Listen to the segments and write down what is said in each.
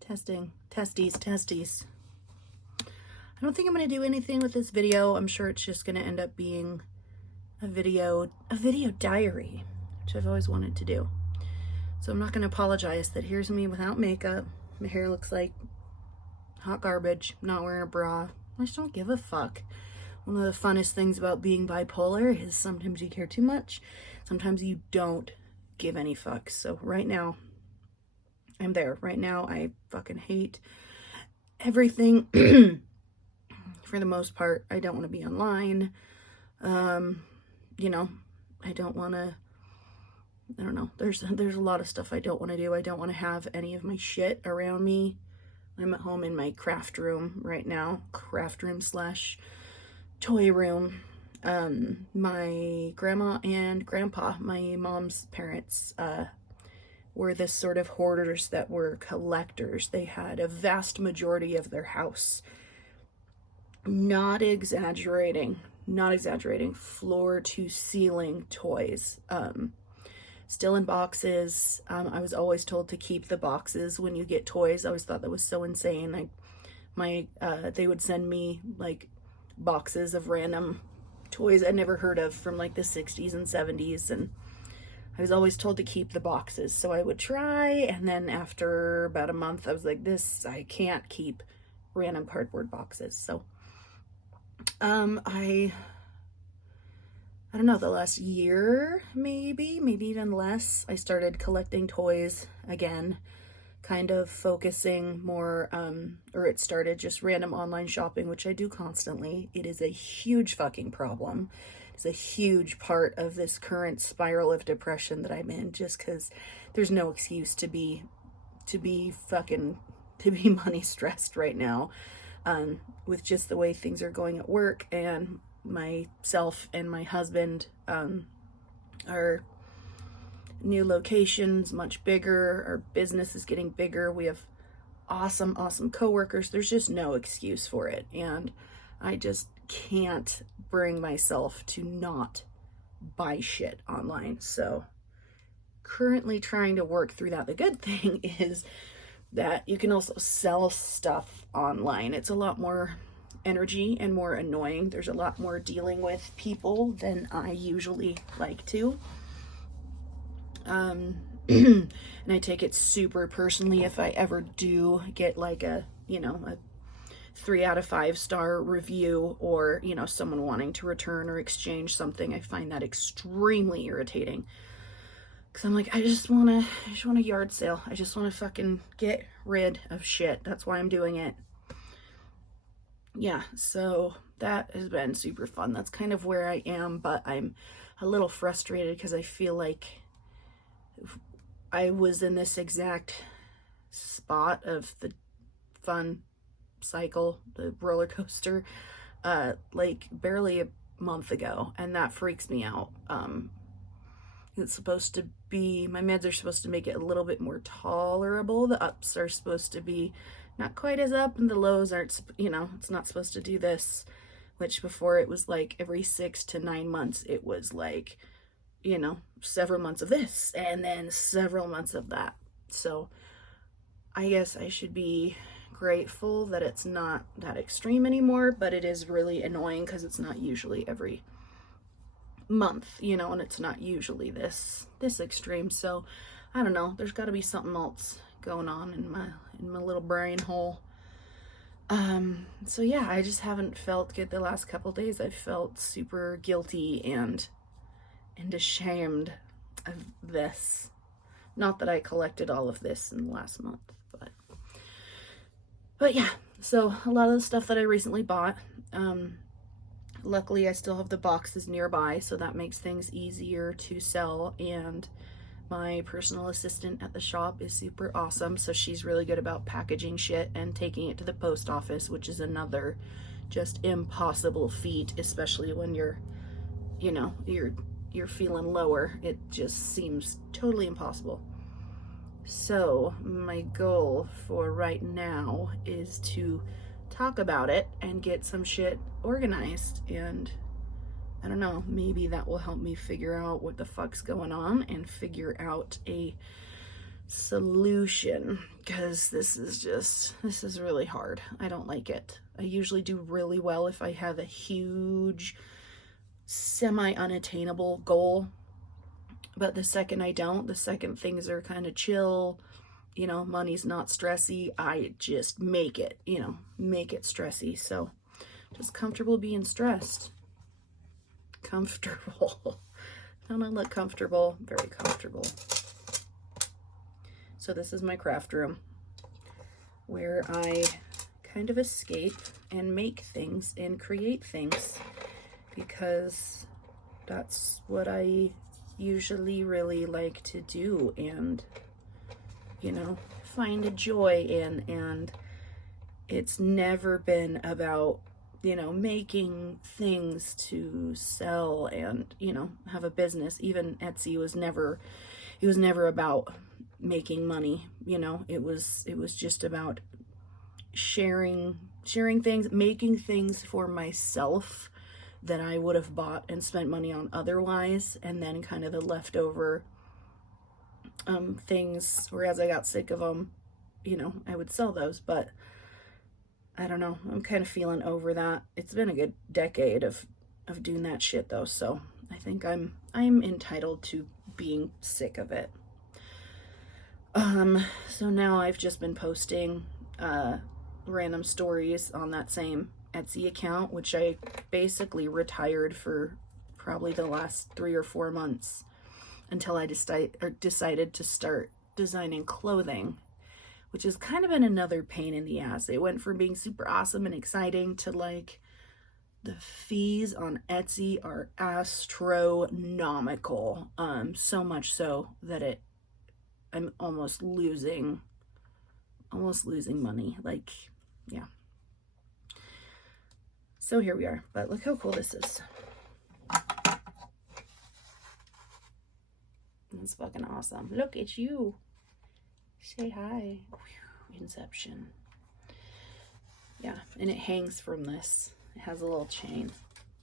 Testing. Testes. I don't think I'm going to do anything with this video. I'm sure it's just going to end up being a video diary, which I've always wanted to do. So I'm not going to apologize that here's me without makeup. My hair looks like hot garbage. I'm not wearing a bra. I just don't give a fuck. One of the funnest things about being bipolar is sometimes you care too much. Sometimes you don't give any fucks. So right now, I'm there. Right now, I fucking hate everything. For the most part, I don't want to be online. You know, I don't want to, I don't know. There's a lot of stuff I don't want to do. I don't want to have any of my shit around me. I'm at home in my craft room right now. Craft room / toy room. My grandma and grandpa, my mom's parents, were this sort of hoarders that were collectors. They had a vast majority of their house, not exaggerating, floor to ceiling toys. Still in boxes. I was always told to keep the boxes when you get toys. I always thought that was so insane. They would send me like boxes of random toys I'd never heard of from like the 60s and 70s, and I was always told to keep the boxes. So I would try, and then after about a month I was like, I can't keep random cardboard boxes. So I don't know, the last year, maybe even less, I started collecting toys again, kind of focusing more, or it started just random online shopping, which I do constantly. It is a huge fucking problem. It's a huge part of this current spiral of depression that I'm in, just because there's no excuse to be money stressed right now, with just the way things are going at work, and myself and my husband, our new location's much bigger. Our business is getting bigger. We have awesome coworkers. There's just no excuse for it. And I just can't bring myself to not buy shit online. So currently trying to work through that. The good thing is that you can also sell stuff online. It's a lot more energy and more annoying. There's a lot more dealing with people than I usually like to. And I take it super personally if I ever do get like a 3 out of 5 star review, or, someone wanting to return or exchange something. I find that extremely irritating. Cause I'm like, I just want a yard sale. I just want to fucking get rid of shit. That's why I'm doing it. Yeah, so that has been super fun. That's kind of where I am, but I'm a little frustrated because I feel like I was in this exact spot of the fun cycle, the roller coaster, like barely a month ago, and that freaks me out. It's supposed to be, my meds are supposed to make it a little bit more tolerable. The ups are supposed to be not quite as up, and the lows aren't, it's not supposed to do this, which before it was like every 6 to 9 months, it was like, several months of this and then several months of that. So I guess I should be grateful that it's not that extreme anymore, but it is really annoying because it's not usually every month, and it's not usually this extreme. So I don't know, there's got to be something else going on in my little brain hole. So yeah, I just haven't felt good the last couple days. I've felt super guilty and ashamed of this. Not that I collected all of this in the last month, but yeah, so a lot of the stuff that I recently bought, luckily I still have the boxes nearby, so that makes things easier to sell. And my personal assistant at the shop is super awesome, so she's really good about packaging shit and taking it to the post office, which is another just impossible feat, especially when you're feeling lower. It just seems totally impossible. So my goal for right now is to talk about it and get some shit organized, and I don't know, maybe that will help me figure out what the fuck's going on and figure out a solution, because this is really hard. I don't like it. I usually do really well if I have a huge semi-unattainable goal, but the second I don't, the second things are kind of chill, you know, money's not stressy, I just make it, you know, make it stressy. So just comfortable being stressed. Comfortable. Don't I look comfortable? Very comfortable. So this is my craft room where I kind of escape and make things and create things, because that's what I usually really like to do, and, you know, find a joy in. And it's never been about, you know, making things to sell and, you know, have a business. Even Etsy was never, it was never about making money, you know. It was just about sharing things, making things for myself that I would have bought and spent money on otherwise, and then kind of the leftover things, whereas I got sick of them, you know, I would sell those. But I don't know, I'm kind of feeling over that. It's been a good decade of doing that shit though, so I think I'm entitled to being sick of it. So now I've just been posting random stories on that same Etsy account, which I basically retired for probably the last 3 or 4 months until I decided to start designing clothing, which has kind of been another pain in the ass. It went from being super awesome and exciting to, like, the fees on Etsy are astronomical. So much so that I'm almost losing money. Like, yeah. So here we are, but look how cool this is. It's fucking awesome. Look, it's you. Say hi. Whew, Inception. Yeah, and it hangs from this. It has a little chain.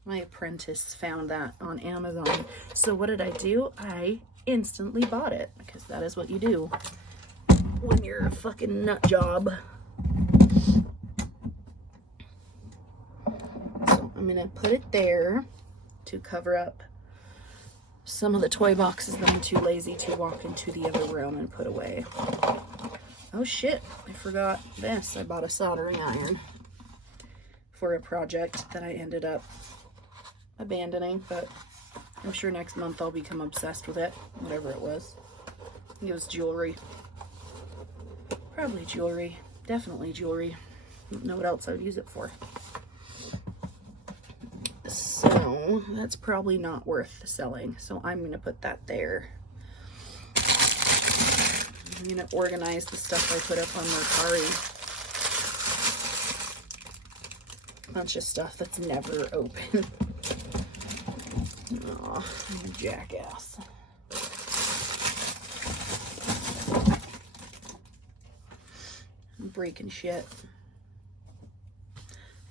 My apprentice found that on Amazon. So what did I do? I instantly bought it, because that is what you do when you're a fucking nut job. So I'm gonna put it there to cover up some of the toy boxes that I'm too lazy to walk into the other room and put away. Oh shit, I forgot this. I bought a soldering iron for a project that I ended up abandoning, but I'm sure next month I'll become obsessed with it, whatever it was. I think it was jewelry. Probably jewelry. Definitely jewelry. Don't know what else I would use it for. So that's probably not worth selling. So I'm going to put that there. I'm going to organize the stuff I put up on Mercari. A bunch of stuff that's never open. Aw, I'm a jackass. I'm breaking shit. I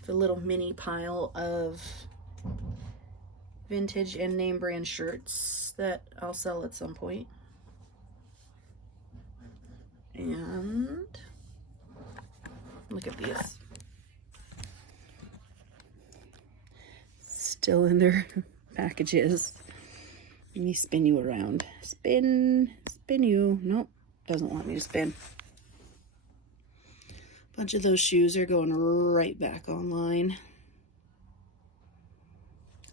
have a little mini pile of vintage and name brand shirts that I'll sell at some point. And look at these. Still in their packages. Let me spin you around. Spin you. Nope, doesn't want me to spin. A bunch of those shoes are going right back online.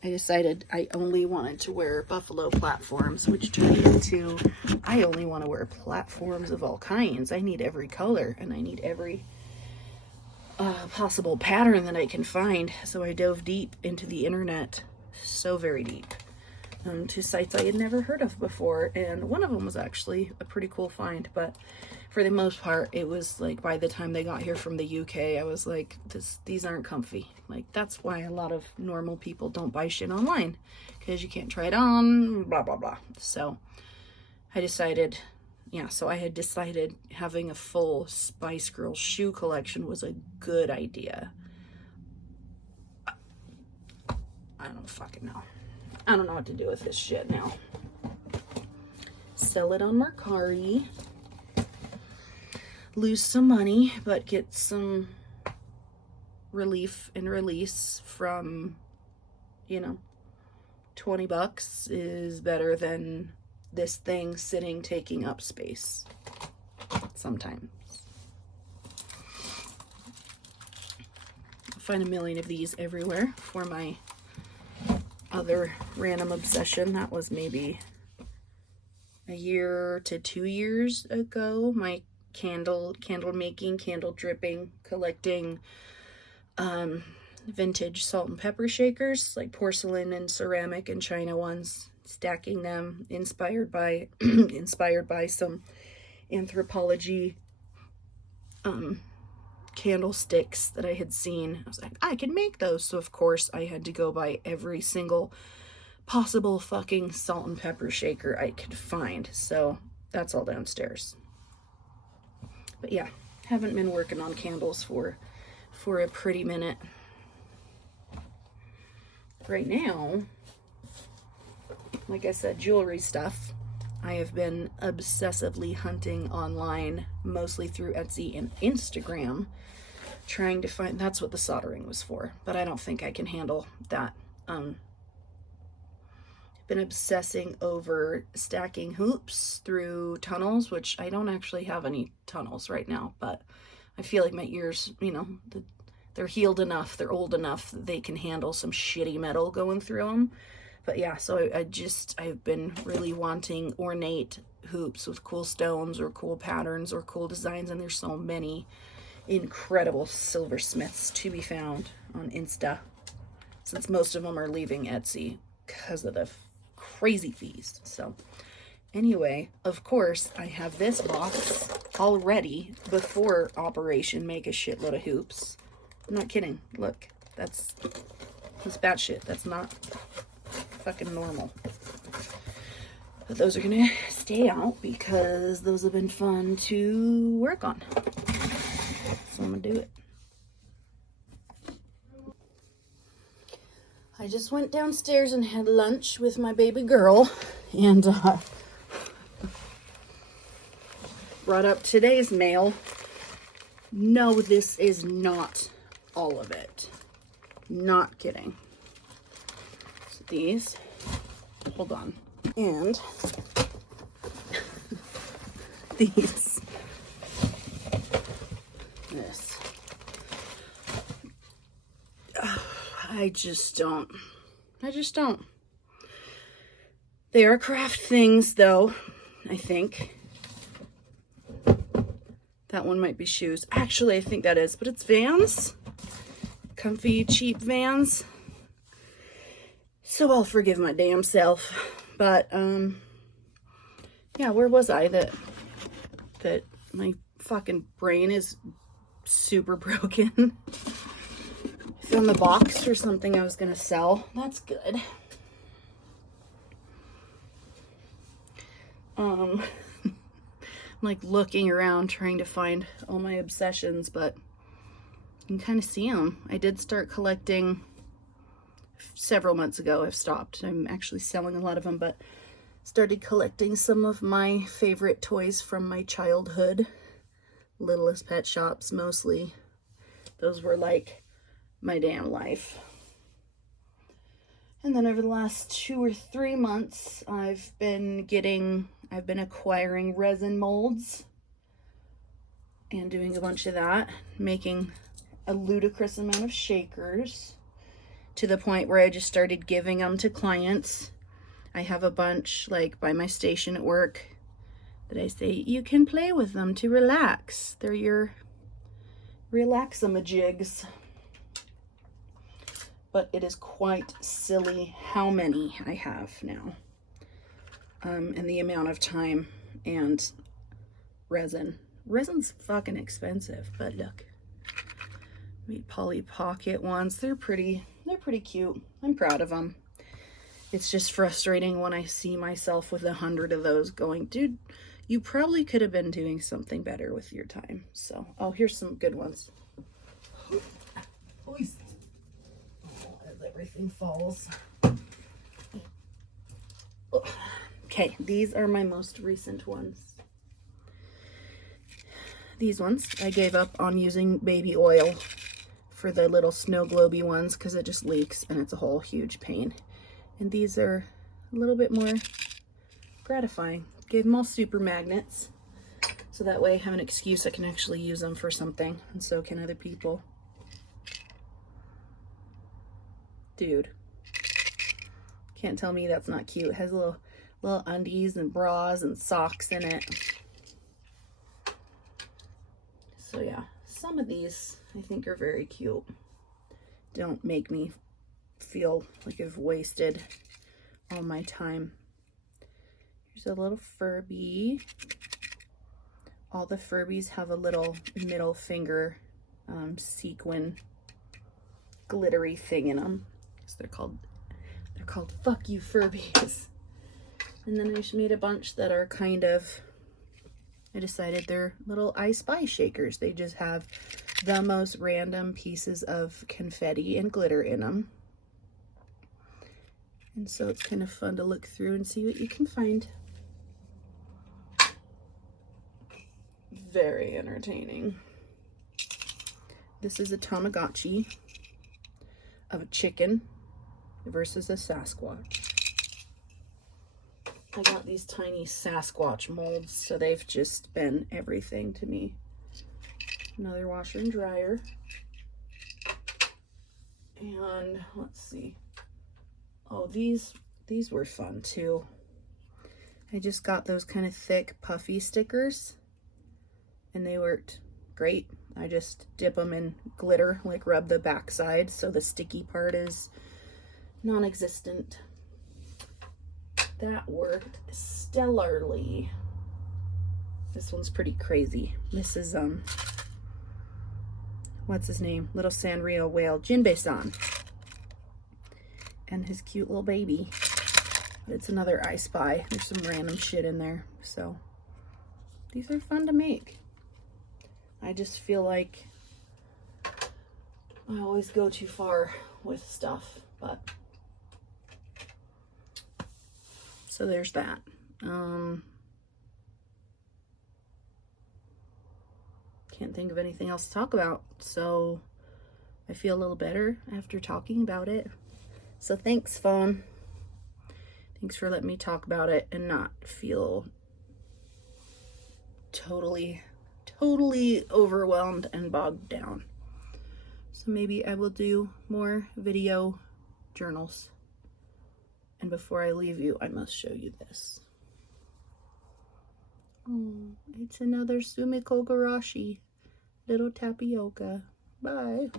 I decided I only wanted to wear buffalo platforms, which turned into I only want to wear platforms of all kinds. I need every color, and I need every possible pattern that I can find. So I dove deep into the internet, so very deep, to sites I had never heard of before. And one of them was actually a pretty cool find, but for the most part, it was like by the time they got here from the UK, I was like, these aren't comfy. Like, that's why a lot of normal people don't buy shit online, because you can't try it on, blah, blah, blah. So I decided, yeah, so I had decided having a full Spice Girls shoe collection was a good idea. I don't fucking know. I don't know what to do with this shit now. Sell it on Mercari. lose some money, but get some relief and release from, you know, 20 bucks is better than this thing sitting taking up space sometimes. I find a million of these everywhere for my other random obsession. That was maybe a year to 2 years ago. My candle making, candle dripping, collecting vintage salt and pepper shakers, like porcelain and ceramic and china ones, stacking them, inspired by some anthropology candlesticks that I had seen. I was like, I can make those. So of course I had to go buy every single possible fucking salt and pepper shaker I could find. So that's all downstairs. But yeah, haven't been working on candles for a pretty minute. Right now, like I said, jewelry stuff. I have been obsessively hunting online, mostly through Etsy and Instagram, trying to find, that's what the soldering was for, but I don't think I can handle that. I've been obsessing over stacking hoops through tunnels, which I don't actually have any tunnels right now, but I feel like my ears, you know, they're healed enough, they're old enough that they can handle some shitty metal going through them. But yeah, so I've been really wanting ornate hoops with cool stones or cool patterns or cool designs, and there's so many incredible silversmiths to be found on Insta, since most of them are leaving Etsy because of the crazy fees. So anyway, of course, I have this box already before Operation Make a Shitload of Hoops. I'm not kidding. Look, that's batshit. That's not fucking normal. But those are gonna stay out because those have been fun to work on. So I'm gonna do it. I just went downstairs and had lunch with my baby girl and brought up today's mail. No, this is not all of it. Not kidding. So these, hold on, and these, this. I just don't. They are craft things though, I think. That one might be shoes. Actually, I think that is, but it's Vans. Comfy, cheap Vans. So I'll forgive my damn self. But, yeah, where was I? That my fucking brain is super broken. I found the box for something I was gonna sell. That's good. I'm like looking around trying to find all my obsessions, but you can kind of see them. I did start collecting several months ago. I've stopped. I'm actually selling a lot of them, but started collecting some of my favorite toys from my childhood. Littlest Pet Shops, mostly. Those were like my damn life. And then over the last 2 or 3 months, I've been acquiring resin molds and doing a bunch of that, making a ludicrous amount of shakers to the point where I just started giving them to clients. I have a bunch like by my station at work that I say, you can play with them to relax. They're your relax-a-majigs. But it is quite silly how many I have now. And the amount of time and resin. Resin's fucking expensive, but look. Polly Pocket ones. They're pretty cute. I'm proud of them. It's just frustrating when I see myself with 100 of those going, dude, you probably could have been doing something better with your time. So, oh, here's some good ones. As everything falls. Okay, these are my most recent ones. these ones. I gave up on using baby oil for the little snow globy ones because it just leaks and it's a whole huge pain. And these are a little bit more gratifying. Gave them all super magnets, so that way I have an excuse, I can actually use them for something, and so can other people. Dude, can't tell me that's not cute. It has little undies and bras and socks in it. So yeah, some of these I think are very cute. Don't make me feel like I've wasted all my time. Here's a little Furby. All the Furbies have a little middle finger sequin glittery thing in them. So they're called fuck you Furbies. And then I just made a bunch that are kind of, I decided they're little I Spy shakers. They just have the most random pieces of confetti and glitter in them. And so it's kind of fun to look through and see what you can find. Very entertaining. This is a Tamagotchi of a chicken versus a Sasquatch. I got these tiny Sasquatch molds, so they've just been everything to me. Another washer and dryer. And let's see. Oh, these were fun too. I just got those kind of thick puffy stickers and they worked great. I just dip them in glitter, like rub the backside so the sticky part is non-existent. That worked stellarly. This one's pretty crazy. This is what's his name? Little Sanrio whale, Jinbei-san, and his cute little baby. But it's another I Spy. There's some random shit in there. So these are fun to make. I just feel like I always go too far with stuff, but so there's that. Can't think of anything else to talk about, so I feel a little better after talking about it. So thanks, phone. Thanks for letting me talk about it and not feel totally overwhelmed and bogged down. So maybe I will do more video journals. And before I leave you, I must show you this. Oh, it's another Sumiko Garashi, little tapioca. Bye.